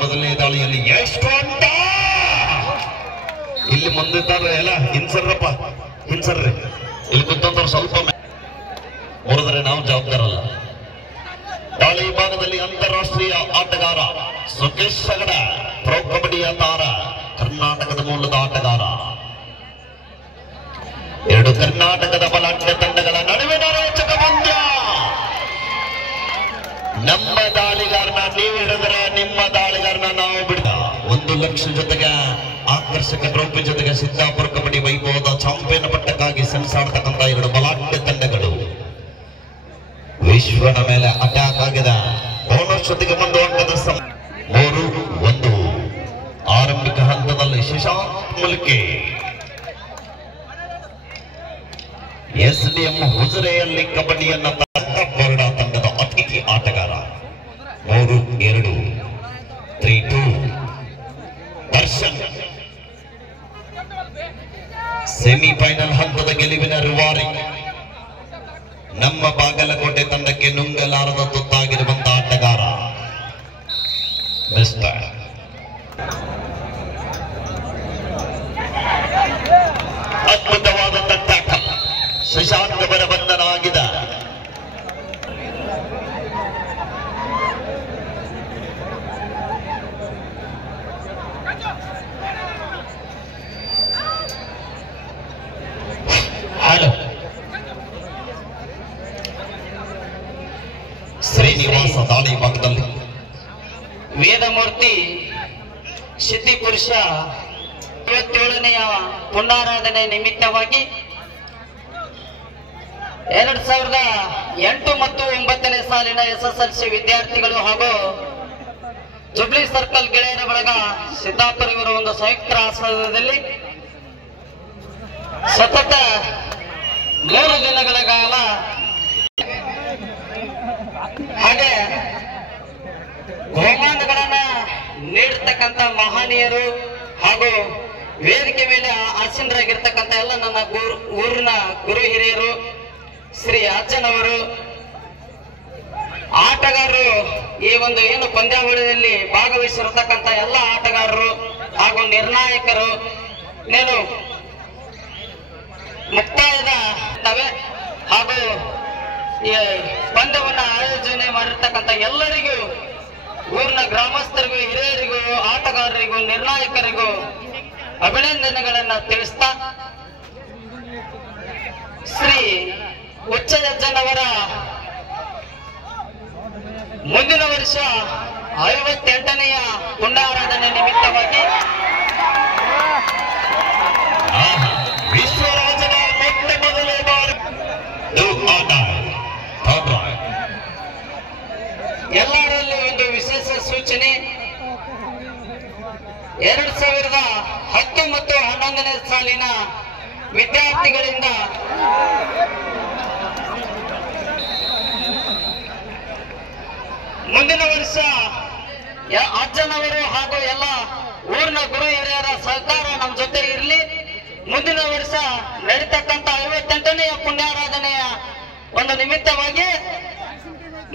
ಮೊದಲನೇ ದಾಳಿಯಲ್ಲಿ ಎಷ್ಟು ಅಂತ ಇಲ್ಲಿ ಮುಂದಿದ್ದಾರೆ ಎಲ್ಲ ಹಿಂಸರ್ರಪ್ಪ ಹಿಂಸರ್ರಿ ಇಲ್ಲಿ ಕೂತಂತವ್ರು ಸ್ವಲ್ಪ ಮುರಿದ್ರೆ ನಾವು ಜವಾಬ್ದಾರಲ್ಲ. ದಾಳಿ ವಿಭಾಗದಲ್ಲಿ ಅಂತಾರಾಷ್ಟ್ರೀಯ ಆಟಗಾರ ಸುಕೇಶ್ ಸಗಡ, ಪ್ರೊ ಕಬಡ್ಡಿಯ ತಾರ, ಕರ್ನಾಟಕದ ಮೂಲದ ಆಟಗಾರ. ಎರಡು ಕರ್ನಾಟಕದ ಬಲಾಢ್ಯ ತಂಡಗಳ ನಡುವಿನ ರೋಚಕ ಪಂದ್ಯ. ನಮ್ಮ ದಾಳಿಗಾರನ ನೀವು ಹಿಡಿದ್ರೆ ನಿಮ್ಮ ದಾಳಿಗಾರನ ನಾವು ಬಿಡ. 1 ಲಕ್ಷ ಜೊತೆಗೆ ಆಕರ್ಷಕ ಟ್ರೋಫಿ ಜೊತೆಗೆ ಸಿದ್ದಾಪುರ ಕಬಡ್ಡಿ ವೈಭವದ ಚಾಂಪಿಯನ್ ಪಟ್ಟಕ್ಕಾಗಿ ಸೆಣಸಾಡ್ತಕ್ಕಂಥ ಎರಡು ಬಲಾಢ್ಯ ತಂಡಗಳು ವಿಶ್ವನ ಮೇಲೆ ಅಟ್ಯಾಕ್ ಆಗಿದೆ. ಬೋನಸ್ ಜೊತೆಗೆ ಒಂದು ಅಂಕದ 3-1 ಆರಂಭಿಕ ಹಂತದಲ್ಲಿ ಶಶಾಂಕ್ ಮುಲ್ಕಿ SDM ಹುಜರೆಯಲ್ಲಿ ಕಬಡ್ಡಿಯನ್ನ ಬರ್ಡ ತಂಡದ ಅತಿಥಿ ಆಟಗಾರ. 3-2 3-2 ದರ್ಶನ್ ಸೆಮಿಫೈನಲ್ ಹಂತದ ಗೆಲುವಿನ ರೂವಾರಿ. ನಮ್ಮ ಬಾಗಲಕೋಟೆ ತಂಡಕ್ಕೆ ನುಂಗಲಾರದ ತುತ್ತಾಗಿರುವಂತಹ ಆಟಗಾರ ಮಿಸ್ಟರ್ ಅದ್ಭುತವಾದ ಟ್ಯಾಕಲ್. ಶಶಾಂಕ್ ಅವರ ಬಂಧನ ಆಗಿದೆ. ಹಲೋ ಶ್ರೀನಿವಾಸ ದಾಳಿ ಭಾಗದಲ್ಲಿ ವೇದಮೂರ್ತಿ ಸಿದ್ಧಿಪುರುಷ 57ನೆಯ ಪುಣ್ಯಾರಾಧನೆ ನಿಮಿತ್ತವಾಗಿ 2008 ಮತ್ತು 9ನೇ ಸಾಲಿನ SSLC ವಿದ್ಯಾರ್ಥಿಗಳು ಹಾಗೂ ಜುಬ್ಲಿ ಸರ್ಕಲ್ ಗೆಳೆಯರ ಬಳಗ ಸಿದ್ದಾಪುರ ಇವರ ಒಂದು ಸಂಯುಕ್ತ ಆಶ್ರಯದಲ್ಲಿ ಸತತ 3 ದಿನಗಳ ಕಾಲ ಹಾಗೆ ಬಹುಮಾನಗಳನ್ನ ನೀಡತಕ್ಕಂತ ಮಹನೀಯರು ಹಾಗೂ ವೇದಿಕೆ ಮೇಲೆ ಆಸೀನರಾಗಿರ್ತಕ್ಕಂಥ ಎಲ್ಲ ನನ್ನ ಊರಿನ ಗುರು ಹಿರಿಯರು, ಶ್ರೀ ಅಜ್ಜನವರು, ಆಟಗಾರರು, ಈ ಒಂದು ಏನು ಪಂದ್ಯಾವಳಿಯಲ್ಲಿ ಭಾಗವಹಿಸಿರತಕ್ಕಂಥ ಎಲ್ಲ ಆಟಗಾರರು ಹಾಗೂ ನಿರ್ಣಾಯಕರು, నేను ಮುಕ್ತಾಯದ ಹಾಗೂ ಈ ಪಂದ್ಯವನ್ನು ಆಯೋಜನೆ ಮಾಡಿರ್ತಕ್ಕಂಥ ಎಲ್ಲರಿಗೂ, ಊರಿನ ಗ್ರಾಮಸ್ಥರಿಗೂ, ಹಿರಿಯರಿಗೂ, ಆಟಗಾರರಿಗೂ, ನಿರ್ಣಾಯಕರಿಗೂ ಅಭಿನಂದನೆಗಳನ್ನ ತಿಳಿಸ್ತಾ ಶ್ರೀ ಹುಚ್ಚಯ್ಯಜ್ಜನವರ ಮುಂದಿನ ವರ್ಷ 58ನೆಯ ಪುಣ್ಯಾರಾಧನೆ ನಿಮಿತ್ತವಾಗಿ ವಿಶ್ವರಾಜನ ಮೊಟ್ಟ ಮೊದಲನೇ ಬಾರಿ ಎಲ್ಲರಲ್ಲಿ ಒಂದು ವಿಶೇಷ ಸೂಚನೆ. 2010 ಮತ್ತು 11ನೇ ಸಾಲಿನ ವಿದ್ಯಾರ್ಥಿಗಳಿಂದ ಮುಂದಿನ ವರ್ಷ ಅಜ್ಜನವರು ಹಾಗೂ ಎಲ್ಲ ಊರಿನ ಗುರು ಹಿರಿಯರ ಸಹಕಾರ ನಮ್ಮ ಜೊತೆ ಇರಲಿ. ಮುಂದಿನ ವರ್ಷ ನಡೀತಕ್ಕಂಥ 58ನೆಯ ಪುಣ್ಯಾರಾಧನೆಯ ಒಂದು ನಿಮಿತ್ತವಾಗಿ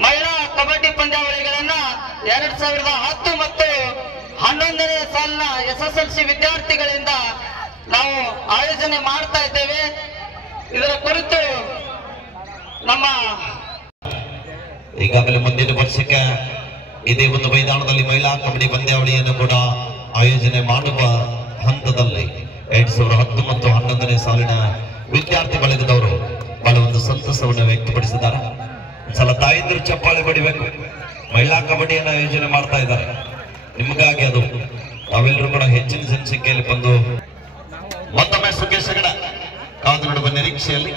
ಮಹಿಳಾ ಕಬಡ್ಡಿ ಪಂದ್ಯಾವಳಿಗಳನ್ನ 2010 ಮತ್ತು 11ನೇ ಸಾಲಿನ SSLC ವಿದ್ಯಾರ್ಥಿಗಳಿಂದ ನಾವು ಆಯೋಜನೆ ಮಾಡ್ತಾ ಇದ್ದೇವೆ. ಇದರ ಕುರಿತು ನಮ್ಮ ಈಗಾಗಲೇ ಮುಂದಿನ ವರ್ಷಕ್ಕೆ ಇದೇ ಒಂದು ಮೈದಾನದಲ್ಲಿ ಮಹಿಳಾ ಕಬಡ್ಡಿ ಪಂದ್ಯಾವಳಿಯನ್ನು ಕೂಡ ಆಯೋಜನೆ ಮಾಡುವ ಹಂತದಲ್ಲಿ 2010 ಮತ್ತು 11ನೇ ಸಾಲಿನ ವಿದ್ಯಾರ್ಥಿ ಬಳಗದವರು ಬಹಳ ಒಂದು ಸಂತಸವನ್ನು ವ್ಯಕ್ತಪಡಿಸಿದ್ದಾರೆ. ಒಂದ್ಸಲ ತಾಯಂದ್ರು ಚಪ್ಪಾಳೆ ಬಡಿಬೇಕು. ಮಹಿಳಾ ಕಬಡ್ಡಿಯನ್ನು ಆಯೋಜನೆ ಮಾಡ್ತಾ ಇದ್ದಾರೆ. ನಿಮಗಾಗಿ ಅದು ತಾವೆಲ್ಲರೂ ಕೂಡ ಹೆಚ್ಚಿನ ಸಂಖ್ಯೆಯಲ್ಲಿ ಬಂದು ಮತ್ತೊಮ್ಮೆ ಸುಖೇಶ್ ಹೆಗಡ ಕಾದು ನೋಡುವ ನಿರೀಕ್ಷೆಯಲ್ಲಿ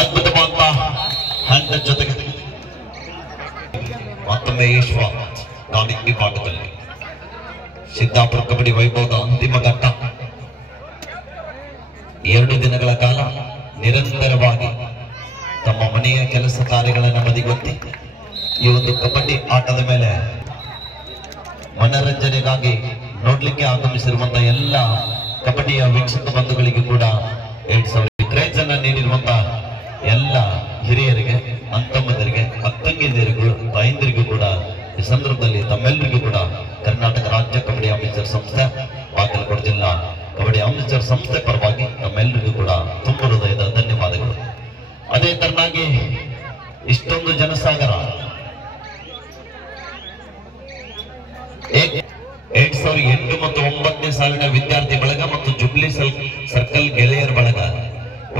ಅದ್ಭುತವಾದ ಹಂತ ಜೊತೆಗೆ ಮತ್ತೊಮ್ಮೆ ಈಶ್ವ ದಾಳಿ ವಿಭಾಗದಲ್ಲಿ ಸಿದ್ದಾಪುರ ಕಬಡ್ಡಿ ವೈಭವದ ಅಂತಿಮ ಘಟ್ಟ. 2 ದಿನಗಳ ಕಾಲ ನಿರಂತರವಾಗಿ ತಮ್ಮ ಮನೆಯ ಕೆಲಸ ಕಾರ್ಯಗಳನ್ನು ಬದಿಗೊತ್ತಿ ಈ ಒಂದು ಕಬಡ್ಡಿ ಆಟದ ಮೇಲೆ ಮನರಂಜನೆಗಾಗಿ ನೋಡ್ಲಿಕ್ಕೆ ಆಗಮಿಸಿರುವಂತಹ ಎಲ್ಲ ಕಬಡ್ಡಿಯ ವೀಕ್ಷಕ ಬಂಧುಗಳಿಗೂ ಕೂಡ 2000 ಕ್ರೇಜ್ ಅನ್ನ ನೀಡಿರುವಂತಹ ಎಲ್ಲ ಹಿರಿಯರಿಗೆ, ಅಂತಮ್ಮಂದರಿಗೆ, ಅಕ್ಕಂಗಿಯರಿಗೂ, ತಾಯಿಂದರಿಗೂ ಕೂಡ ಈ ಸಂದರ್ಭದಲ್ಲಿ ತಮ್ಮೆಲ್ಲರಿಗೂ ಕೂಡ ಕರ್ನಾಟಕ ರಾಜ್ಯ ಕಬಡ್ಡಿ ಅಮೇಚರ್ ಸಂಸ್ಥೆ, ಬಾಗಲಕೋಟೆ ಜಿಲ್ಲಾ ಕಬಡ್ಡಿ ಅಮೇಚರ್ ಸಂಸ್ಥೆ ಪರವಾಗಿ ತಮ್ಮೆಲ್ಲರಿಗೂ ಕೂಡ ತುಂಬ ಹೃದಯದ ಧನ್ಯವಾದಗಳು. ಅದೇ ತರನಾಗಿ ಇಷ್ಟೊಂದು ಜನಸಾಗರ 2008 ಮತ್ತು 2009ನೇ ಸಾಲಿನ ವಿದ್ಯಾರ್ಥಿ ಬಳಗ ಮತ್ತು ಜುಬ್ಲಿ ಸರ್ಕಲ್ ಗೆಳೆಯರ ಬಳಗ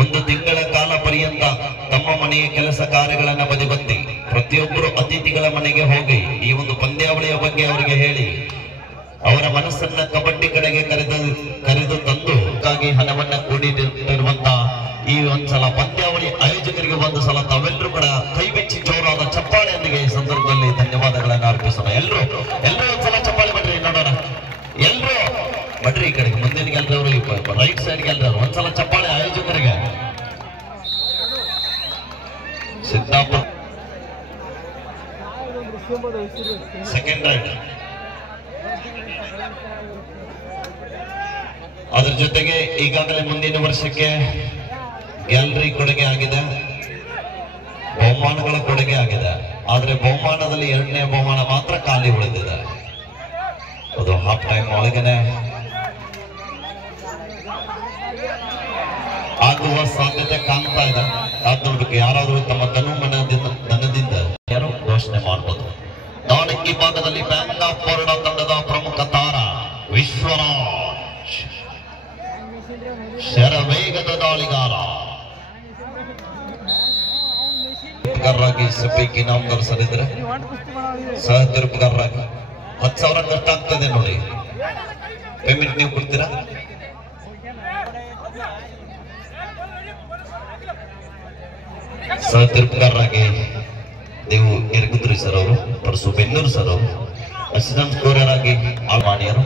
ಒಂದು ತಿಂಗಳ ಕಾಲ ಪರ್ಯಂತ ತಮ್ಮ ಮನೆಯ ಕೆಲಸ ಕಾರ್ಯಗಳನ್ನ ಬದಿಗೊತ್ತಿ ಪ್ರತಿಯೊಬ್ಬರು ಅತಿಥಿಗಳ ಮನೆಗೆ ಹೋಗಿ ಈ ಒಂದು ಪಂದ್ಯಾವಳಿಯ ಬಗ್ಗೆ ಅವರಿಗೆ ಹೇಳಿ ಅವರ ಮನಸ್ಸನ್ನ ಕಬಡ್ಡಿ ಕಡೆಗೆ ಕರೆದು ತಂದು ಹಣವನ್ನ ಕೂಡಿಟ್ಟಿರುವಂತ ಈ ಒಂದ್ಸಲ ಪಂದ್ಯಾವಳಿ ಆಯೋಜಕರಿಗೆ ಒಂದು ಸಲ ತಾವೆಲ್ಲರೂ ಕೂಡ ಕೈ ಬೆಚ್ಚಿ ಜೋರಾದ ಚಪ್ಪಾಳೆಯೊಂದಿಗೆ ಈ ಸಂದರ್ಭದಲ್ಲಿ ಧನ್ಯವಾದಗಳನ್ನ ಅರ್ಪಿಸೋಣ. ಎಲ್ಲರೂ ಒಂದ್ಸಲ ಚಪ್ಪಾಳೆ ಬಡ್ರಿ ನೋಡೋಣ. ಎಲ್ಲರೂ ಬಡ್ರಿ ಈ ಕಡೆಗೆ, ಮುಂದಿನ ಗೆಲ್ರವರು ರೈಟ್ ಸೈಡ್ ಗೆಲ್ರವರು ಒಂದ್ಸಲ ಚಪ್ಪಾಳೆ ಆಯೋಜಕರಿಗೆ. Siddapura second right. ಅದರ ಜೊತೆಗೆ ಈಗಾಗಲೇ ಮುಂದಿನ ವರ್ಷಕ್ಕೆ ಗ್ಯಾಲರಿ ಕೊಡುಗೆ ಆಗಿದೆ, ಬಹುಮಾನಗಳ ಕೊಡುಗೆ ಆಗಿದೆ. ಆದ್ರೆ ಬಹುಮಾನದಲ್ಲಿ 2ನೇ ಬಹುಮಾನ ಮಾತ್ರ ಖಾಲಿ ಉಳಿದಿದೆ. ಅದು ಹಾಫ್ ಟೈಮ್ ಒಳಗನೆ ಆಗುವ ಸಾಧ್ಯತೆ ಕಾಣ್ತಾ ಇದೆ. ಅದ್ ನೋಡ್ಬೇಕು, ಯಾರಾದ್ರೂ ತಮ್ಮ ಧನದಿಂದ ಯಾರು ಘೋಷಣೆ ಮಾಡಬಹುದು. ದಾಳಿಂಗಿ ಭಾಗದಲ್ಲಿ ಬ್ಯಾಂಕ್ ಆಫ್ ಬರೋಡಾ ತಂಡದ ಪ್ರಮುಖ ತಾರ ವಿಶ್ವರಾಜ್, ಶರವೇಗದ ದಾಳಿಗಾರ ಸಪೈಕಿ ನಾಮದಾರ್ ಸರ್ ಇದ್ರೆ ಸಹ ತಿರುಪುಗಾರರಾಗಿ 10,000 ಖರ್ಚಾಗ್ತದೆ ನೋಡಿ. ಪೇಮೆಂಟ್ ನೀವು ಕೊಡ್ತೀರಾ? ಸಹ ತಿರುಪುಗಾರರಾಗಿ ನೀವು ಎರಗುದ್ರಿ ಸರ್ ಅವರು, ಪರಸು ಬೆನ್ನೂರು ಸರ್ ಅವರು, ಅಸಿಸ್ಟೆಂಟ್ ಸ್ಕೋರರ್ ಆಗಿ ಆಳ್ವಾಣಿಯರು,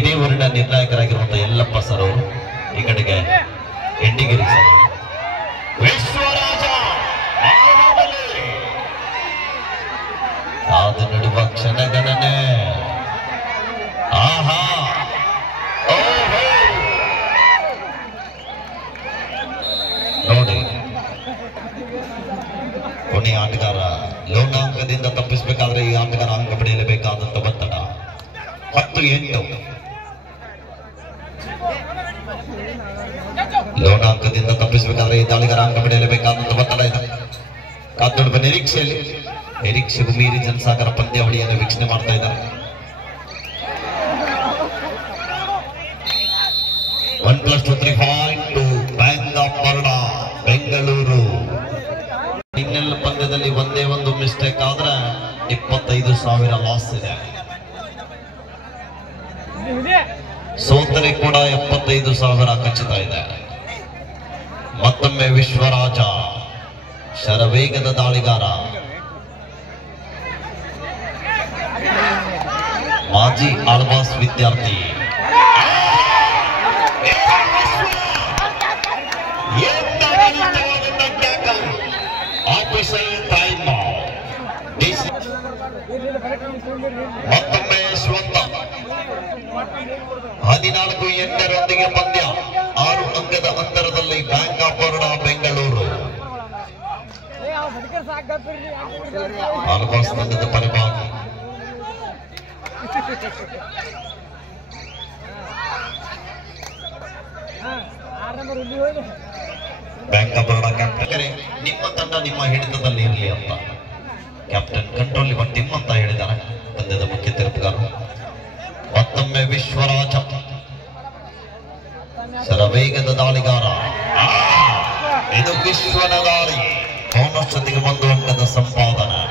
ಇದೇ ಊರಿನ ನಿರ್ಣಾಯಕರಾಗಿರುವಂತಹ ಯಲ್ಲಪ್ಪ ಸರ್ ಅವರು, ಈ ಕಡೆಗೆ ಎಂಡಿಗಿರಿ ಸರ್ ಅವರು. ವಿಶ್ವರಾಜ ಕಾದು ನಡುವ ಕ್ಷಣಗಣನೆ. ಆಹಾ, ನೋಡಿ ಕೊನೆಯ ಆಟಗಾರ ಲೋನಾಂಕದಿಂದ ತಪ್ಪಿಸಬೇಕಾದ್ರೆ ಈ ಆಟಗಾರ ಅಂಕ ಪಡೆಯಲೇಬೇಕಾದಂತ ಒತ್ತಡ 10-8. ಲೋನಾಂಕದಿಂದ ತಪ್ಪಿಸಬೇಕಾದ್ರೆ ಈ ದಾಳಿಗಾರ ಅಂಕ ಪಡೆಯಲೇಬೇಕಾದಂತ ಒತ್ತಡ ಇದೆ. ಕಾತೊಡುವ ನಿರೀಕ್ಷೆಗೂ ಮೀರಿ ಜನಸಾಗರ ಪಂದ್ಯಾವಳಿಯನ್ನು ವೀಕ್ಷಣೆ ಮಾಡ್ತಾ ಇದ್ದಾರೆ. 1+2 3 point bank of Baroda Bengaluru. ಇನ್ನೆಲ್ಲ ಪಂದ್ಯದಲ್ಲಿ ಒಂದೇ ಒಂದು ಮಿಸ್ಟೇಕ್ ಆದ್ರೆ 25,000 ಲಾಸ್ ಇದೆ. ಸೋತರೆ ಕೂಡ 75,000 ಖಚಿತ ಇದೆ. ಮತ್ತೊಮ್ಮೆ ವಿಶ್ವರಾಜ ಶರವೇಗದ ದಾಳಿಗಾರ, ಮಾಜಿ ಆಳ್ವಾಸ್ ವಿದ್ಯಾರ್ಥಿ. ಮತ್ತೊಮ್ಮೆ ಸ್ವಂತ 14-8 ಪಂದ್ಯ 6 ಅಂಕದ ಅಂತರದಲ್ಲಿ ಬ್ಯಾಂಕ್ ಆಫ್ ಬರೋಡಾ ಬೆಂಗಳೂರು. ಆಳ್ವಾಸ್ ತಂಡದ ಪರವಾಗಿ ಬ್ಯಾಂಕ್ ಆಫ್ ಬರೋಡಾ ಕ್ಯಾಪ್ಟನ್, ನಿಮ್ಮ ತಂಡ ನಿಮ್ಮ ಹಿಡಿತದಲ್ಲಿ ಇರಲಿ ಅಂತ ಕ್ಯಾಪ್ಟನ್ ಕಂಟ್ರೋಲ್ ಟೀಮ್ ಅಂತ ಹೇಳಿದ್ದಾರೆ ಪಂದ್ಯದ ಮುಖ್ಯ ತೀರ್ಪುಗಾರರು. ಮತ್ತೊಮ್ಮೆ ವಿಶ್ವರಾಜ ಶರವೇಗದ ದಾಳಿಗಾರ. ಇದು ವಿಶ್ವನ ದಾಳಿ. ಬೋನಸ್ಸೊಂದಿಗೆ 1 ಅಂಕದ ಸಂಪಾದನೆ.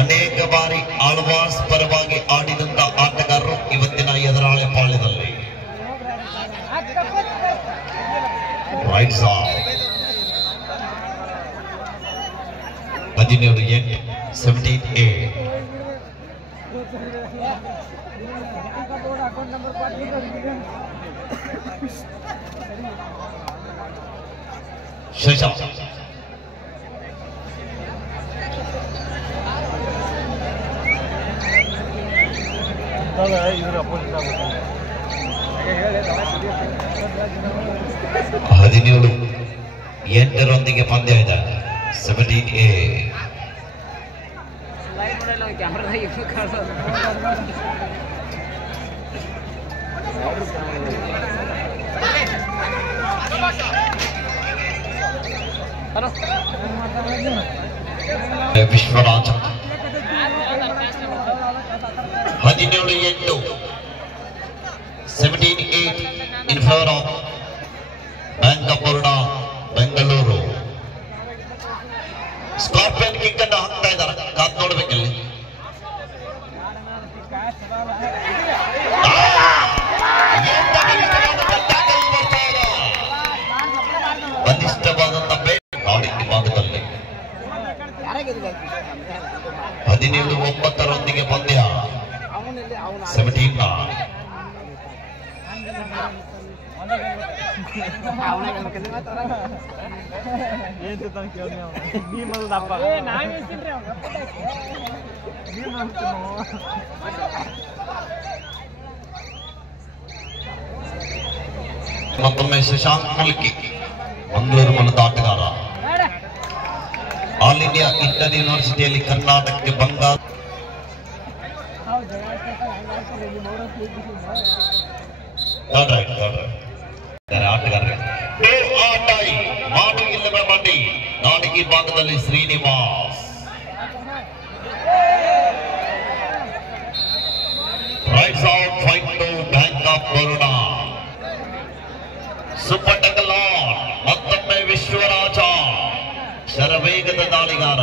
ಅನೇಕ ಬಾರಿ ಆಳ್ವಾಸ್ ಪರವಾಗಿ ಆಡಿದಂತ ಆಟಗಾರರು ಇವತ್ತಿನ ಎದುರಾಳಿ ಪಾಳ್ಯದಲ್ಲಿ. ರೈಟ್ ಸಾಲ್ 17-8 17-8. ಶಶಾಂಕ್ 17-8 ಪಂದ್ಯ ಇದೆ. 17A. Vishwaraj 17-8. 17-8 in favor of Bank of Baroda, Bengaluru. Scorpion kick ಅನ್ನು ಹಾಕ್ತಾ ಇದ್ದಾರೆ, ಕಾದ್ ನೋಡ್ಬೇಕಲ್ಲಿ. ಬಲಿಷ್ಠವಾದಂತ ಗಾಡಿ ಭಾಗದಲ್ಲಿ 17-9 ಪಂದ್ಯ. 17 ಮತ್ತೊಮ್ಮೆ ಶಶಾಂಕ್ ಮುಲ್ಕಿ, ಮಂಗಳೂರು ಮೂಲದ ಆಟಗಾರ. ಆಲ್ ಇಂಡಿಯಾ ಇಂಟರ್ ಯೂನಿವರ್ಸಿಟಿಯಲ್ಲಿ ಕರ್ನಾಟಕಕ್ಕೆ ಬಂಗಾರ. ಆಟಗಾರರಿಗೆ ಮಾಡು ಇಲ್ಲವೇ ಮಾಡಿ ನಾಡಿಗೆ ಭಾಗದಲ್ಲಿ Srinivas. Raids out fight to bank of Baroda. Super tackle on. ಮತ್ತೊಮ್ಮೆ ವಿಶ್ವರಾಜ ಶರವೇಗದ ದಾಳಿಗಾರ.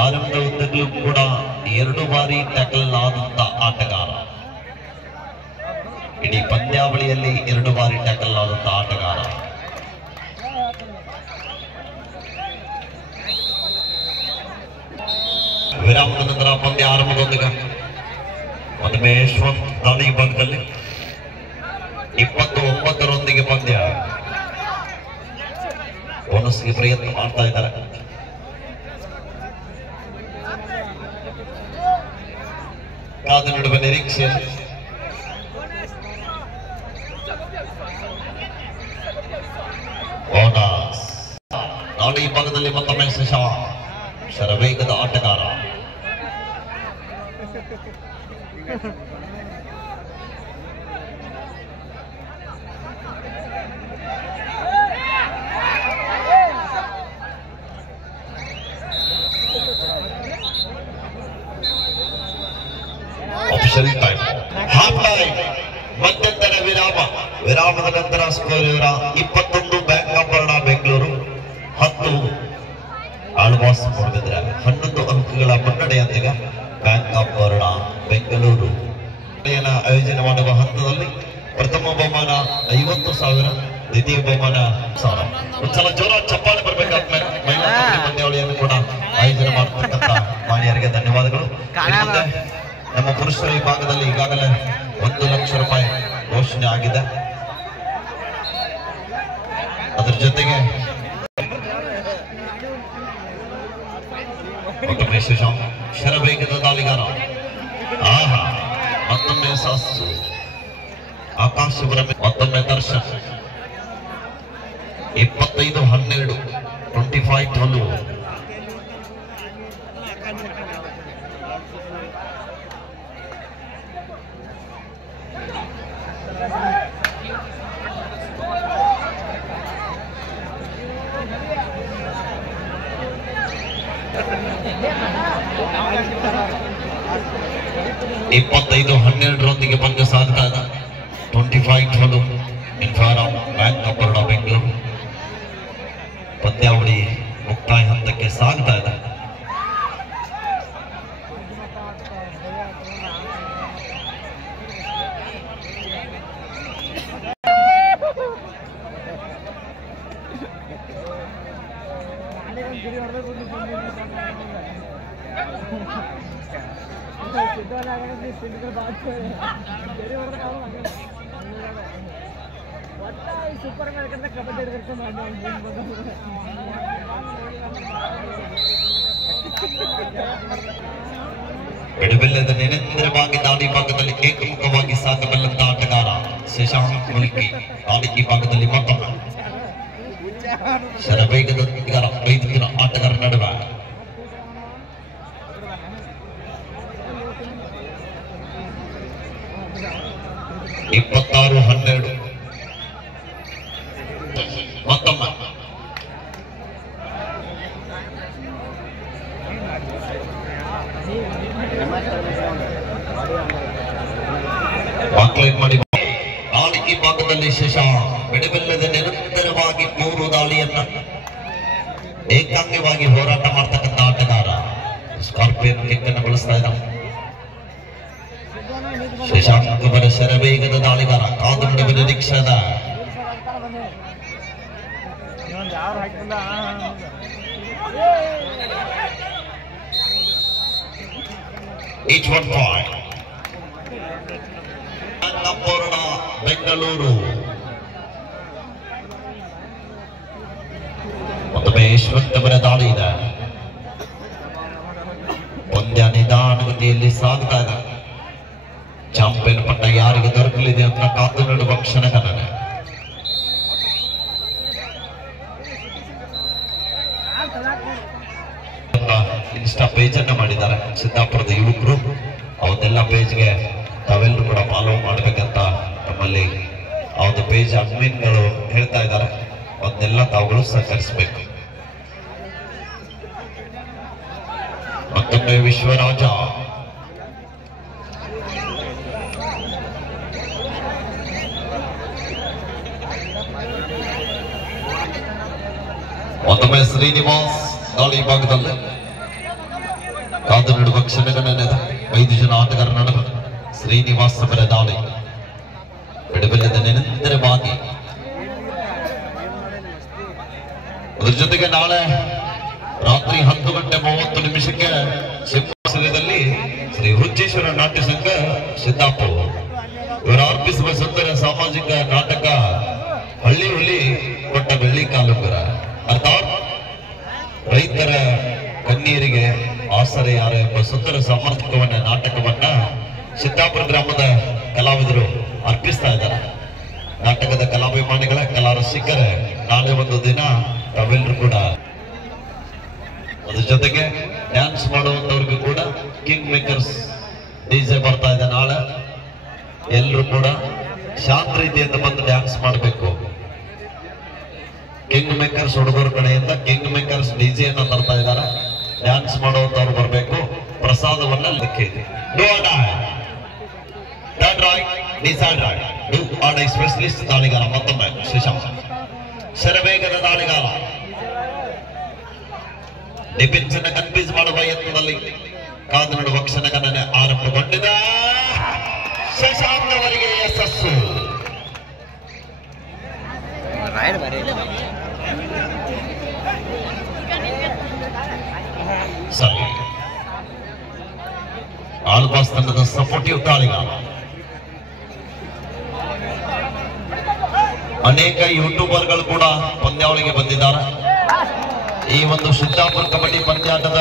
ಆರಂಭದ ಉದ್ದಕ್ಕೂ ಕೂಡ 2 ಬಾರಿ ಟ್ಯಾಕಲ್ ಆದಂತ ಆಟಗಾರ. ಇಡೀ ಪಂದ್ಯಾವಳಿಯಲ್ಲಿ 2 ಬಾರಿ ಟ್ಯಾಕಲ್ ಆದಂತ ಆಟಗಾರ. ವಿರಾಮದ ನಂತರ ಪಂದ್ಯ ಆರಂಭಗೊಂಡಿದೆ. ಮತ್ತೊಮ್ಮೆ ಯಶವಂತ್ ದಾಳಿ ಭಾಗದಲ್ಲಿ 29 ಪಂದ್ಯ. ಬೋನಸ್ಗೆ ಪ್ರಯತ್ನ ಮಾಡ್ತಾ ಇದ್ದಾರೆ. ಕಾದ ನಡುವೆ ನಿರೀಕ್ಷೆ. ಬೋನಸ್ ದಾಳಿ ಭಾಗದಲ್ಲಿ ಮತ್ತೊಮ್ಮೆ ಶಶಾಂಕ್ ಶರವೇಗದ ಆಟಗಾರ. Official time half time. ಮಧ್ಯಂತರ ವಿರಾಮ. ವಿರಾಮದ ನಂತರ score 21 bank of Baroda Bengaluru 10 Alvas Moodbidri. 11 ಅಂಕಗಳ ಮುನ್ನಡೆಯೊಂದಿಗೆ ಬ್ಯಾಂಕ್ ಆಫ್ ಬರೋಡಾ ಬೆಂಗಳೂರು ಆಯೋಜನೆ ಮಾಡುವ ಹಂತದಲ್ಲಿ ಪ್ರಥಮ ಬಹುಮಾನ 50,000, ದ್ವಿತೀಯ ಬಹುಮಾನ 1,000. ಒಂದ್ಸಲ ಜೋರ ಚಪ್ಪಾಳೆ ಬರ್ಬೇಕಾದ್ಮೇಲೆ ಮಹಿಳಾ ಪಂದ್ಯಾವಳಿಯನ್ನು ಕೂಡ ಆಯೋಜನೆ ಮಾಡತಕ್ಕಂತ ಮಾನ್ಯರಿಗೆ ಧನ್ಯವಾದಗಳು. ನಮ್ಮ ಪುರುಷರ ವಿಭಾಗದಲ್ಲಿ ಈಗಾಗಲೇ 1 ಲಕ್ಷ ರೂಪಾಯಿ ಘೋಷಣೆ ಆಗಿದೆ. ಅದರ ಜೊತೆಗೆ ಶರವೇಗದ ದಾಳಿಗಾರ. ಮತ್ತೊಮ್ಮೆ ಸಾಸು ಆಕಾಶ ಮತ್ತೊಮ್ಮೆ ದರ್ಶನ್. 25-12 25-12. ರೊಂದಿಗೆ ಪಂದ್ಯ ಸಾಗ್ತಾ ಇದೆ. 25-12 in favour of bank of Baroda Bengaluru. ಪಂದ್ಯಾವಳಿ ಮುಕ್ತಾಯ ಹಂತಕ್ಕೆ ಸಾಗ್ತಾ ಇದೆ. ಸೂಪರ್ ಕಬಡ್ಡಿ ಬಿಡುವಿಲ್ಲದ ನಿರಂತರವಾಗಿ ದಾಳಿ ಭಾಗದಲ್ಲಿ ಏಕಮುಖವಾಗಿ ಸಾಗಬಲ್ಲಂತ ಆಟಗಾರ ಶಶಾಂಕ್ ಮುಲ್ಕಿ. ದಾಳಿ ಭಾಗದಲ್ಲಿ ಮತ್ತೊಮ್ಮೆ ಶರವೇಗದ ಆಟಗಾರ ನಡುವೆ 26-12 ಮತ್ತೊಮ್ಮೆ ಮಾಡಿ ದಾಳಿ ಭಾಗದಲ್ಲಿ ಶಶಾಂಕ್ ಬಿಡುವಿಲ್ಲದೆ ನಿರಂತರವಾಗಿ 3 ದಾಳಿಯನ್ನ ಏಕಾಂಗವಾಗಿ ಹೋರಾಟ ಮಾಡ್ತಕ್ಕಂಥ ಆಟಗಾರ ಸ್ಕಾರ್ಪಿಯನ್ ಕಿಕ್ ಅನ್ನು ಬಳಸ್ತಾ ಇದ್ದ ಶಶಾಂಕ್ ಅವರ ಶರವೇಗದ ದಾಳಿಗಾರ ಕಾದು ನಡುವೆ ನಿರೀಕ್ಷದ each 1 point. ಅನ್ನಪೂರ್ಣ ಬೆಂಗಳೂರು ಮತ್ತೊಮ್ಮೆ ಯಶವಂತ್ ಅವರ ದಾಳಿ ಇದೆ. ಪಂದ್ಯ ನಿಧಾನಗತಿಯಲ್ಲಿ ಸಾಗ್ತಾ ಇದೆ. ಚಾಂಪಿಯನ್ ಪಟ್ಟ ಯಾರಿಗೆ ದೊರಕಲಿದೆ ಅಂತ ಕಾದು ನಡುವ ಕ್ಷಣಗಣನೆ. ಇನ್ಸ್ಟಾ ಪೇಜ್ ಅನ್ನ ಮಾಡಿದ್ದಾರೆ ಸಿದ್ದಾಪುರದ ಯುವಕರು. ಅವನ್ನೆಲ್ಲ ಪೇಜ್ಗೆ ತಾವೆಲ್ಲರೂ ಕೂಡ ಫಾಲೋ ಮಾಡ್ಬೇಕಂತ ನಮ್ಮಲ್ಲಿ ಆ ಒಂದು ಪೇಜ್ ಅಡ್ಮಿನ್ಗಳು ಹೇಳ್ತಾ ಇದ್ದಾರೆ. ಅದನ್ನೆಲ್ಲ ತಾವುಗಳು ಸಹಕರಿಸಬೇಕು. ಮತ್ತೊಮ್ಮೆ ವಿಶ್ವರಾಜ ಮತ್ತೊಮ್ಮೆ ಶ್ರೀನಿವಾಸ್ ದಾಳಿ ಭಾಗದಲ್ಲಿ ಕಾದು ನಡುವ ಕ್ಷಣಗಣನೆ 5 ಜನ ಆಟಗಾರ ನಡುವೆ ಶ್ರೀನಿವಾಸ್ ಅವರ ದಾಳಿ ಬಿಡುವಿಲ್ಲದ ನಿರಂತರವಾಗಿ. ಅದರ ಜೊತೆಗೆ ನಾಳೆ ರಾತ್ರಿ 10:30 ಸಿಂಹಾಸನದಲ್ಲಿ ಶ್ರೀ ಹುಚ್ಚೇಶ್ವರ ನಾಟ್ಯ ಸಂಘ ಸಿದ್ದಾಪುರ ಇವರು ಅರ್ಪಿಸುವ ಸುಂದರ ಸಾಮಾಜಿಕ ನಾಟಕ ಹಳ್ಳಿ ಹುಲಿ ಕೊಟ್ಟ ಬೆಳ್ಳಿ ಕಾಲುಂಗರ, ಅರ್ಥಾತ್ ರೈತರ ಕಣ್ಣೀರಿಗೆ ಆಸರೆ ಯಾರ ಎಂಬ ಸುಂದರ ಸಮರ್ಥಕವನ್ನ ನಾಟಕವನ್ನ ಸಿದ್ದಾಪುರ ಗ್ರಾಮದ ಕಲಾವಿದರು ಅರ್ಪಿಸ್ತಾ ಇದ್ದಾರೆ. ನಾಟಕದ ಕಲಾಭಿಮಾನಿಗಳ ಕಲಾ ರಸಿಕರ ನಾಳೆ ಒಂದು ದಿನ ತಾವೆಲ್ಲರೂ ಕೂಡ ಅದ್ರ ಜೊತೆಗೆ ಡ್ಯಾನ್ಸ್ ಮಾಡುವಂತವ್ರಿಗೂ ಕೂಡ ಕಿಂಗ್ ಮೇಕರ್ಸ್ ಡಿಜೆ ಬರ್ತಾ ಇದೆ. ನಾಳೆ ಎಲ್ಲರೂ ಕೂಡ ಶಾಂತ ರೀತಿಯಿಂದ ಬಂದು ಡ್ಯಾನ್ಸ್ ಮಾಡಬೇಕು. ಕಿಂಗ್ ಮೇಕರ್ಸ್ ಹುಡುಗರ ಕಡೆಯಿಂದ ಕಿಂಗ್ ಮೇಕರ್ಸ್ ಡಿಜೆ ಅನ್ನ ತರ್ತಾ ಇದ್ದಾರೆ. ಡ್ಯಾನ್ಸ್ ಮಾಡುವಂತವ್ರು ಬರಬೇಕು. ಪ್ರಸಾದವನ್ನ ಲೆಕ್ಕ ಸ್ಪೆಷಲಿಸ್ಟ್ ದಾಳಿಗಾರ ಮತ್ತೊಮ್ಮೆ ಶಶಾಂಕ್ ಶರವೇಗದ ದಾಳಿಗಾರ ಡಿಫೆನ್ಸ್ ಅನ್ನ ಕನ್ಫ್ಯೂಸ್ ಮಾಡುವ ಯತ್ನದಲ್ಲಿ ಕಾದು ನಡುವ ಕ್ಷಣಗಣನೆ ಆರಂಭಗೊಂಡಿದೆ. ಶಶಾಂಕ್ ಅವರಿಗೆ ಯಶಸ್ಸು. ಸರಿ, ಆಲ್ಬಾಸ್ ತಂಡದ ಸಪೋರ್ಟಿವ್ ದಾಳಿಗಾರ. ಅನೇಕ ಯೂಟ್ಯೂಬರ್ಗಳು ಕೂಡ ಪಂದ್ಯಾವಳಿಗೆ ಬಂದಿದ್ದಾರೆ. ಈ ಒಂದು ಸಿದ್ದಾಪುರ ಕಬಡ್ಡಿ ಪಂದ್ಯಾಟದ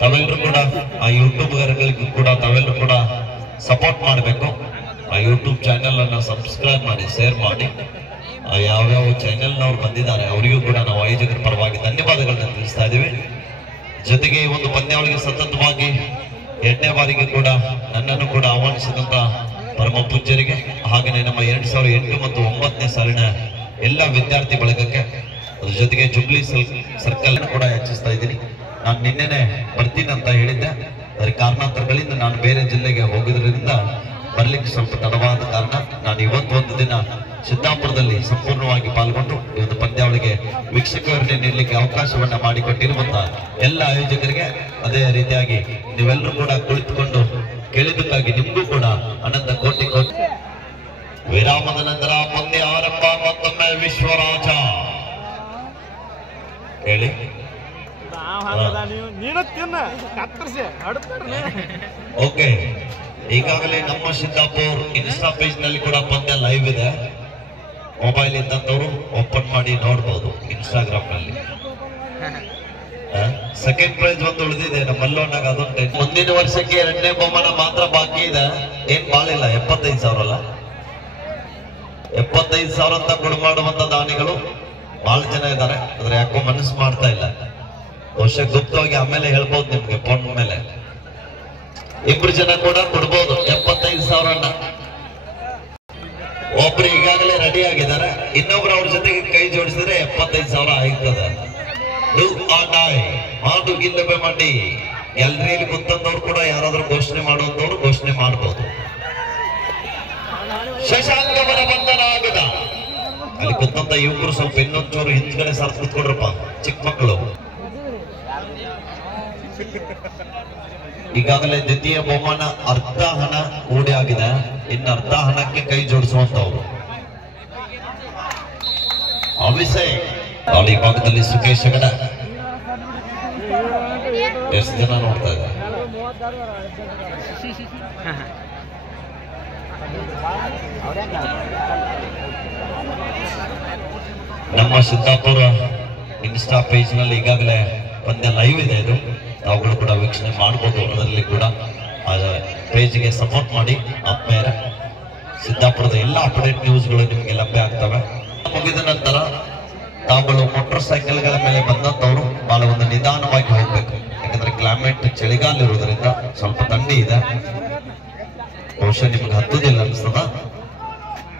ತಾವೆಲ್ಲರೂ ಕೂಡ ಆ ಯೂಟ್ಯೂಬರ್ಗಳಿಗೂ ಕೂಡ ತಾವೆಲ್ಲರೂ ಕೂಡ ಸಪೋರ್ಟ್ ಮಾಡಬೇಕು. ಆ ಯೂಟ್ಯೂಬ್ ಚಾನೆಲ್ ಅನ್ನ ಸಬ್ಸ್ಕ್ರೈಬ್ ಮಾಡಿ, ಶೇರ್ ಮಾಡಿ. ಯಾವ್ಯಾವ ಚಾನೆಲ್ನವ್ರು ಬಂದಿದ್ದಾರೆ ಅವರಿಗೂ ಕೂಡ ನಾವು ಆಯೋಜಕರ ಪರವಾಗಿ ಧನ್ಯವಾದಗಳನ್ನ ತಿಳಿಸ್ತಾ ಇದ್ದೀವಿ. ಜೊತೆಗೆ ಈ ಒಂದು ಪಂದ್ಯಾವಳಿಗೆ ಸತತವಾಗಿ 8ನೇ ಬಾರಿಗೆ ಕೂಡ ನನ್ನನ್ನು ಕೂಡ ಆಹ್ವಾನಿಸಿದಂತ ಪರಮ ಪೂಜ್ಯರಿಗೆ, ಹಾಗೆಯೇ ನಮ್ಮ 2008 ಮತ್ತು 2009ನೇ ಸಾಲಿನ ಎಲ್ಲ ವಿದ್ಯಾರ್ಥಿ ಬಳಗಕ್ಕೆ, ಅದ್ರ ಜೊತೆಗೆ ಜುಬ್ಲಿ ಸರ್ಕಲ್ ಕೂಡ ಹೆಚ್ಚಿಸ್ತಾ ಇದ್ದೀನಿ. ನಾನು ನಿನ್ನೆನೆ ಬರ್ತೀನಿ ಅಂತ ಹೇಳಿದ್ದೆ. ಅದರ ಕಾರಣಾಂತರಗಳಿಂದ ನಾನು ಬೇರೆ ಜಿಲ್ಲೆಗೆ ಹೋಗೋದ್ರಿಂದ ಬರ್ಲಿಕ್ಕೆ ಸ್ವಲ್ಪ ತಡವಾದ ಕಾರಣ ನಾನು ಇವತ್ತು ಒಂದು ದಿನ ಸಿದ್ದಾಪುರದಲ್ಲಿ ಸಂಪೂರ್ಣವಾಗಿ ಪಾಲ್ಗೊಂಡು ಈ ಒಂದು ಪಂದ್ಯಾವಳಿಗೆ ವೀಕ್ಷಕರನ್ನೇ ನೀಡಲಿಕ್ಕೆ ಅವಕಾಶವನ್ನ ಮಾಡಿಕೊಟ್ಟಿರುವಂತ ಎಲ್ಲ ಆಯೋಜಕರಿಗೆ, ಅದೇ ರೀತಿಯಾಗಿ ನೀವೆಲ್ಲರೂ ಕೂಡ ಕುಳಿತುಕೊಂಡು ಕೇಳಿದ್ದಕ್ಕಾಗಿ ನಿಮಗೂ ಕೂಡ ಅನಂತ ಕೋಟಿ ಕೋಟಿ. ವಿರಾಮದ ನಂತರ ಪಂದ್ಯ ಆರಂಭ. ಮತ್ತೊಮ್ಮೆ ವಿಶ್ವರಾಜ ಹೇಳಿ. ಓಕೆ, ಈಗಾಗಲೇ ನಮ್ಮ ಸಿದ್ದಾಪುರ ಇನ್ಸ್ಟಾ ಪೇಜ್ ನಲ್ಲಿ ಕೂಡ ಪಂದ್ಯ ಲೈವ್ ಇದೆ. ಮೊಬೈಲ್ ಇದ್ದಂತವ್ರು ಓಪನ್ ಮಾಡಿ ನೋಡ್ಬೋದು ಇನ್ಸ್ಟಾಗ್ರಾಮ್ ನಲ್ಲಿ. ಸೆಕೆಂಡ್ ಪ್ರೈಸ್ ಒಂದು ಉಳಿದಿದೆ ನಮ್ಮ ಮಲ್ಲೋನಾಗ ಅದೊಂದು ಮುಂದಿನ ವರ್ಷಕ್ಕೆ 2ನೇ ಬಹುಮಾನ ಮಾತ್ರ ಬಾಕಿ ಇದೆ. ಏನ್ ಬಾಳಿಲ್ಲ 75,000 ಅಲ್ಲ 75,000 ಅಂತ ಕೊಡು ಮಾಡುವಂತ ದಾನಿಗಳು ಬಹಳ ಜನ ಇದ್ದಾರೆ. ಆದ್ರೆ ಯಾಕೋ ಮನಸ್ಸು ಮಾಡ್ತಾ ಇಲ್ಲ. ಬಹುಶಃ ಗುಪ್ತವಾಗಿ ಆಮೇಲೆ ಹೇಳ್ಬೋದು ನಿಮ್ಗೆ ಫೋನ್ ಮೇಲೆ. 2 ಜನ ಕೂಡ ಕೊಡ್ಬೋದು 75,000. ಒಬ್ರು ಈಗಾಗಲೇ ರೆಡಿ ಆಗಿದ್ದಾರೆ, ಇನ್ನೊಬ್ರು ಅವ್ರ ಜೊತೆಗೆ ಕೈ ಜೋಡಿಸಿದ್ರೆ 75,000 ಆಗ್ತದೆ. ಮಾತು ಗಿಲ್ಲಬೆ ಮಾಡಿ ಎಲ್ರಲ್ಲಿ ಗೊತ್ತಂದವ್ರು ಕೂಡ ಯಾರಾದ್ರೂ ಘೋಷಣೆ ಮಾಡುವಂತವ್ರು ಘೋಷಣೆ ಮಾಡಬಹುದು. ಶಶಾಂಕ ಅವರ ಬಂಧನ ಆಗದ ಅಲ್ಲಿ ಗೊತ್ತಂತ ಯುವಕರು ಸ್ವಲ್ಪ ಇನ್ನೊಂಚೂರು ಹಿಂದ್ಗಡೆ ಸರ್ತ್ ಕುತ್ಕೊಡ್ರಪ್ಪ, ಚಿಕ್ಕ ಮಕ್ಕಳು. ಈಗಾಗಲೇ ದ್ವಿತೀಯ ಬಹುಮಾನ ಅರ್ಧ ಹಣ ಕೂಡಿ ಆಗಿದೆ, ಇನ್ನು ಅರ್ಧ ಹಣಕ್ಕೆ ಕೈ ಜೋಡಿಸುವಂತವ್ರು. ಅಭಿಷೇಕ್ ಈ ಭಾಗದಲ್ಲಿ ಸುಖೇಶ್ ಹೆಗಡೆ ಎಷ್ಟು ಜನ ನೋಡ್ತಾ ಇದ್ದಾರೆ. ನಮ್ಮ ಸಿದ್ದಾಪುರ ಇನ್ಸ್ಟಾ ಪೇಜ್ ನಲ್ಲಿ ಈಗಾಗಲೇ ಪಂದ್ಯ ಲೈವ್ ಇದೆ, ಇದು ತಾವುಗಳು ಕೂಡ ವೀಕ್ಷಣೆ ಮಾಡಬಹುದು. ಅದರಲ್ಲಿ ಕೂಡ ಪೇಜ್ಗೆ ಸಪೋರ್ಟ್ ಮಾಡಿ ಆತ್ಮೀಯರ. ಸಿದ್ದಾಪುರದ ಎಲ್ಲ ಅಪ್ಡೇಟ್ ನ್ಯೂಸ್ಗಳು ನಿಮಗೆ ಲಭ್ಯ ಆಗ್ತವೆ. ಮುಗಿದ ನಂತರ ತಾವುಗಳು ಮೋಟರ್ ಸೈಕಲ್ಗಳ ಮೇಲೆ ಬಂದಂತವ್ರು ಬಹಳ ಒಂದು ನಿಧಾನವಾಗಿ ಹೋಗ್ಬೇಕು, ಯಾಕಂದ್ರೆ ಕ್ಲೈಮೇಟ್ ಚಳಿಗಾಲ ಇರುವುದರಿಂದ ಸ್ವಲ್ಪ ಥಂಡಿ ಇದೆ. ಬಹುಶಃ ನಿಮ್ಗೆ ಹತ್ತುದಿಲ್ಲ ಅನ್ಸ್ತದ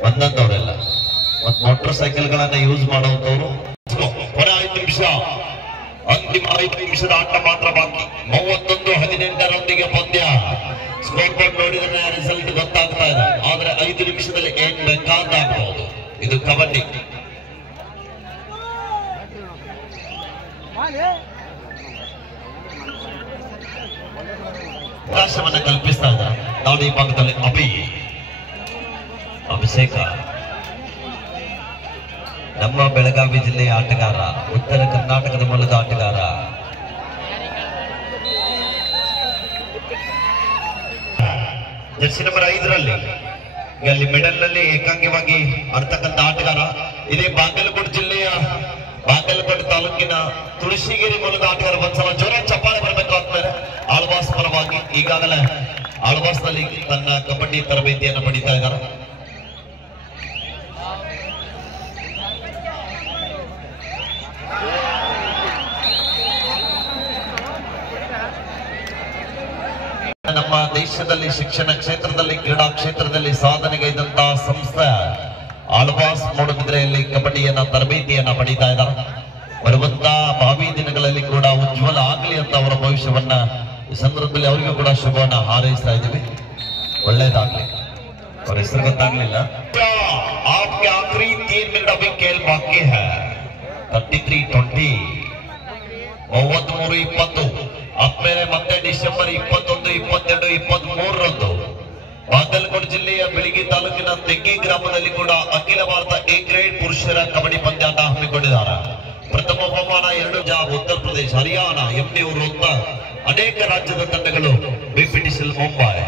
ಬಂದಂತವ್ರೆಲ್ಲ. ಮತ್ ಮೋಟರ್ ಸೈಕಲ್ಗಳನ್ನ ಯೂಸ್ ಮಾಡುವಂತವ್ರು 5 ನಿಮಿಷ, ಅಂತಿಮ 5 ನಿಮಿಷದ ಆಟ ಮಾತ್ರ ಬಾಕಿ. 31-18 ಪಂದ್ಯ. ಸ್ಕೋರ್ ಬೋರ್ಡ್ ನೋಡಿದ್ರೆ ರಿಸಲ್ಟ್ ಗೊತ್ತಾಗ್ತಾ ಇದೆ, ಆದ್ರೆ 5 ನಿಮಿಷದಲ್ಲಿ ಏನ್ ಬೇಕಾದಾಗಬಹುದು. ಇದು ಕಬಡ್ಡಿ. ಅವಕಾಶವನ್ನ ಕಲ್ಪಿಸ್ತಾ ಇದ್ದಾರೆ. ನಾವು ಈ ಭಾಗದಲ್ಲಿ ಅಭಿಷೇಕ ನಮ್ಮ ಬೆಳಗಾವಿ ಜಿಲ್ಲೆಯ ಆಟಗಾರ, ಉತ್ತರ ಕರ್ನಾಟಕದ ಮೂಲದ ಆಟಗಾರ. ಜರ್ಸಿ ನಂಬರ್ 5ರಲ್ಲಿ ಅಲ್ಲಿ ಮೆಡಲ್ ನಲ್ಲಿ ಏಕಾಂಗಿಯಾಗಿ ಆಡ್ತಕ್ಕಂಥ ಆಟಗಾರ. ಇದೇ ಬಾಗಲಕೋಟೆ ಜಿಲ್ಲೆಯ ಬಾಗಲಕೋಟೆ ತಾಲೂಕಿನ ತುಳಸಿಗೇರಿ ಮೂಲದ ಆಟಗಾರ. ಒಂದ್ಸಲ ಜೋರ ಚಪ್ಪಾಳೆ ಬರಬೇಕು ಆದ್ಮೇಲೆ ಆಳ್ವಾಸ್ ಪರವಾಗಿ ಈಗಾಗಲೇ ಆಳ್ವಾಸ್ನಲ್ಲಿ ತನ್ನ ಕಬಡ್ಡಿ ತರಬೇತಿಯನ್ನು ಪಡಿತಾ ಇದ್ದಾರೆ. ನಮ್ಮ ದೇಶದಲ್ಲಿ ಶಿಕ್ಷಣ ಕ್ಷೇತ್ರದಲ್ಲಿ, ಕ್ರೀಡಾ ಕ್ಷೇತ್ರದಲ್ಲಿ ಸಾಧನೆಗೈದಂತಹ ಸಂಸ್ಥೆ ಆಳ್ವಾಸ್ ಮೂಡುಬಿದ್ರೆಯಲ್ಲಿ ಕಬಡ್ಡಿಯನ್ನ ತರಬೇತಿಯನ್ನ ಪಡಿತಾ ಇದ್ದಾರೆ. ಬರುವಂತ ಭಾವಿ ದಿನಗಳಲ್ಲಿ ಕೂಡ ಉಜ್ವಲ ಆಗ್ಲಿ ಅಂತ ಅವರ ಭವಿಷ್ಯವನ್ನ ಈ ಸಂದರ್ಭದಲ್ಲಿ ಅವರಿಗೂ ಕೂಡ ಶುಭವನ್ನ ಹಾರೈಸ್ತಾ ಇದ್ದೀವಿ. ಒಳ್ಳೇದಾಗ್ಲಿ. ಅವ್ರ ಹೆಸರು ಗೊತ್ತಾಗ್ಲಿಲ್ಲ. आपके आखिरी 3 मिनट अभी खेल बाकी है. 33-20 33-20 ಆದ್ಮೇಲೆ ಮತ್ತೆ ಡಿಸೆಂಬರ್ 21, 22, 23ರಂದು ಬಾಗಲಕೋಟೆ ಜಿಲ್ಲೆಯ ಬಿಳಿಗಿ ತಾಲೂಕಿನ ತೆಗ್ಗಿ ಗ್ರಾಮದಲ್ಲಿ ಕೂಡ ಅಖಿಲ ಭಾರತ ಎ ಗ್ರೇಡ್ ಪುರುಷರ ಕಬಡ್ಡಿ ಪಂದ್ಯಾಟ ಹಮ್ಮಿಕೊಂಡಿದ್ದಾರೆ. ಪ್ರಥಮ ಬಹುಮಾನ 2 ಉತ್ತರ ಪ್ರದೇಶ, ಹರಿಯಾಣ, ಎಂಡಿಯೂರು ಅಂತ ಅನೇಕ ರಾಜ್ಯದ ತಂಡಗಳು, ಬಿಪಿಟಿಸಿಎಲ್ ಮುಂಬೈ,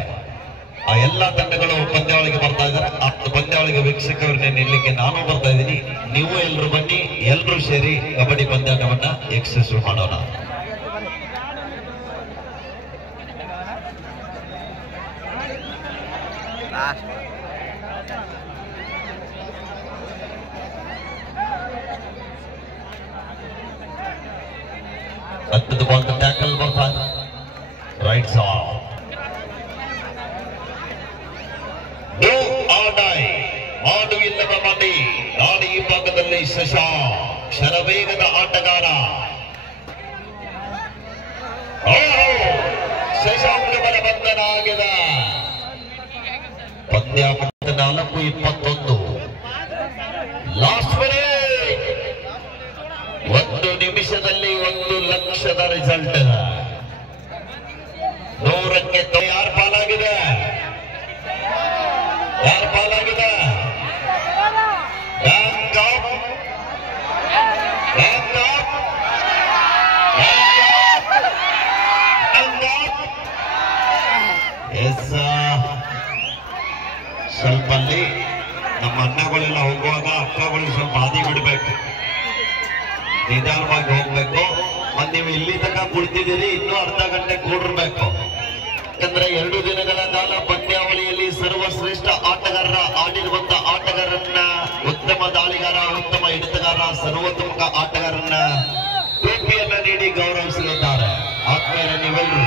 ಆ ಎಲ್ಲಾ ತಂಡಗಳು ಪಂದ್ಯಾವಳಿಗೆ ಬರ್ತಾ ಇದ್ದಾರೆ. ಆ ಪಂದ್ಯಾವಳಿಗೆ ವೀಕ್ಷಕರನ್ನೇ ನಿಲ್ಲಕ್ಕೆ ನಾನು ಬರ್ತಾ ಇದ್ದೀನಿ. ನೀವು ಎಲ್ಲರೂ ಬನ್ನಿ, ಎಲ್ಲರೂ ಸೇರಿ ಕಬಡ್ಡಿ ಪಂದ್ಯಾಟವನ್ನ ಯಶಸ್ವಿ ಮಾಡೋಣ. ಅದ್ಭುತ ಬಾಲ್ ಟ್ಯಾಕಲ್ ಬರ್ತಾ ಇದೆ. ರೈಟ್ ಸಾಫ್ ಮಾಡು ಇಲ್ಲದ ಮಾಡಿ. ನಾಡಿ ಈ ಭಾಗದಲ್ಲಿ ಶಶಾಂಕ್ ಶರವೇಗದ ಆಟಗಾರ. ಶಶಾಂಕ್ ಅವರ ಬಂಧನ ಆಗಿದೆ. ಪಂದ್ಯ 4-21 ಲಾಸ್ಟ್ ಮಿನಿಟ್. 1 ನಿಮಿಷದಲ್ಲಿ 1 ಲಕ್ಷದ ರಿಸಲ್ಟ್. 100ಕ್ಕೆ ಯಾರ ಪಾಲಾಗಿದೆ? ಯಾರ ಪಾಲಾಗಿದೆ? ಸ್ವಲ್ಪ ಅಲ್ಲಿ ನಮ್ಮ ಅಣ್ಣಗಳೆಲ್ಲ ಹೋಗುವಾಗ ಅಕ್ಕಗಳು ಸ್ವಲ್ಪ ಹಾದಿ ಬಿಡಬೇಕು, ನಿಧಾನವಾಗಿ ಹೋಗ್ಬೇಕು. ನೀವು ಇಲ್ಲಿ ತನಕ ಕುಳಿತಿದ್ದೀರಿ, ಇನ್ನೂ ಅರ್ಧ ಗಂಟೆ ಕೂಡಿರ್ಬೇಕು. ಯಾಕಂದ್ರೆ 2 ದಿನಗಳ ಕಾಲ ಪಂದ್ಯಾವಳಿಯಲ್ಲಿ ಸರ್ವಶ್ರೇಷ್ಠ ಆಟಗಾರರ ಆಡಿರುವಂತ ಆಟಗಾರರನ್ನ, ಉತ್ತಮ ದಾಳಿಗಾರ, ಉತ್ತಮ ಹಿಡಿತಗಾರ, ಸರ್ವೋತ್ತಮ ಆಟಗಾರರನ್ನ ಟೋಪಿಯನ್ನ ನೀಡಿ ಗೌರವಿಸಲಿದ್ದಾರೆ. ಆತ್ಮೀಯರ ನೀವೆಲ್ಲರೂ